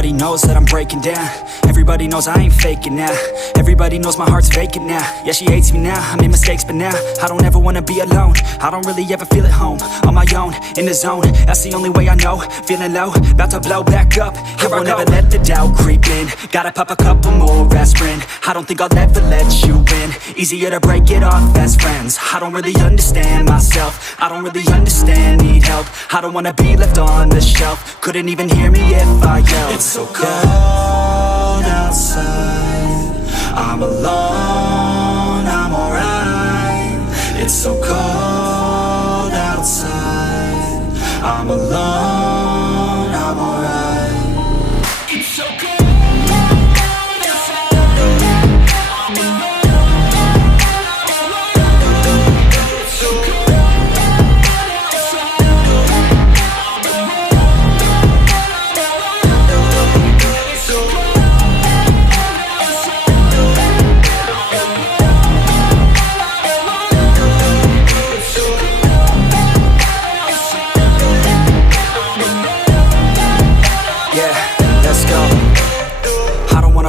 Everybody knows that I'm breaking down. Everybody knows I ain't faking now. Everybody knows my heart's vacant now. Yeah, she hates me now, I made mistakes but now I don't ever wanna be alone. I don't really ever feel at home. On my own, in the zone, that's the only way I know. Feeling low, about to blow back up. I won't ever let the doubt creep in. Gotta pop a couple more aspirin. I don't think I'll ever let you in. Easier to break it off best friends. I don't really understand myself. I don't really understand, need help. I don't wanna be left on the shelf. Couldn't even hear me if I yelled. It's so cold outside, I'm alone, I'm alright. It's so cold outside, I'm alone, I'm alright. It's so cold.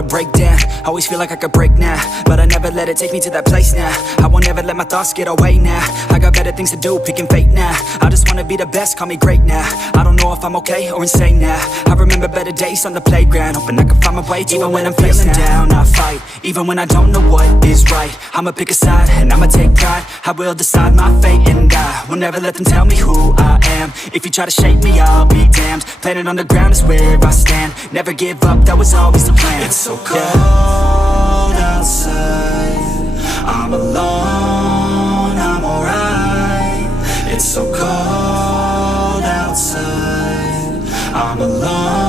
Break down, always feel like I could break now, but I never let it take me to that place now. I won't ever let my thoughts get away now. I got better things to do, picking fate now. I just wanna be the best, call me great now. I don't know if I'm okay or insane now. I remember better days on the playground, hoping I can find my way. Even when I'm feeling down, I fight. Even when I don't know what is right, I'ma pick a side and I'ma take pride. I will decide my fate and I will never let them tell me who I am. If you try to shake me, I'll be damned. Planet on the ground is where I stand. Never give up, that was always the plan. It's so cold outside, I'm alone, I'm alright. It's so cold outside, I'm alone.